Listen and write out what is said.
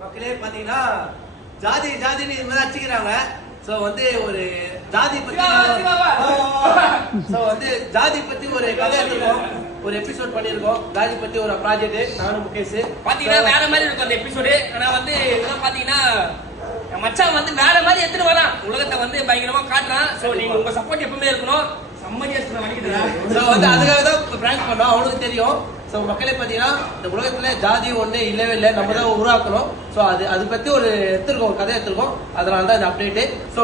மக்களே பாத்தீங்கன்னா ஜாதி ஜாதின்னு இதுமாதிரி அடிச்சுக்கிறாங்க. சோ வந்து ஒரு ஜாதி பத்தி ஜாதி பத்தி ஒரு கதை எடுத்துருக்கோம், ஒரு எபிசோட் பண்ணிருக்கோம். ஜாதி பத்தி ஒரு ப்ராஜெக்ட் நானும் முகேஷ். பாத்தீங்கன்னா வேற மாதிரி இருக்கும் அந்த எபிசோடு. ஆனா வந்து இதெல்லாம் பாத்தீங்கன்னா மச்சான் வந்து வேற மாதிரி எடுத்துட்டு வரான், உலகத்தை வந்து பயங்கரமா காட்டுறான். சோ நீங்க உங்க சப்போர்ட் எப்பவுமே இருக்கணும். அதுக்காக தான் பிராங்க் பண்ணோம், அவனுக்கு தெரியும். சோ மக்களே பாத்தீங்கன்னா இந்த உலகத்துல ஜாதி ஒண்ணு இல்லவே இல்லை, நம்ம தான் உருவாக்கணும். சோ அது பத்தி ஒரு எடுத்திருக்கோம், கதை எடுத்திருக்கோம். அதனாலதான் இந்த அப்டேட். சோ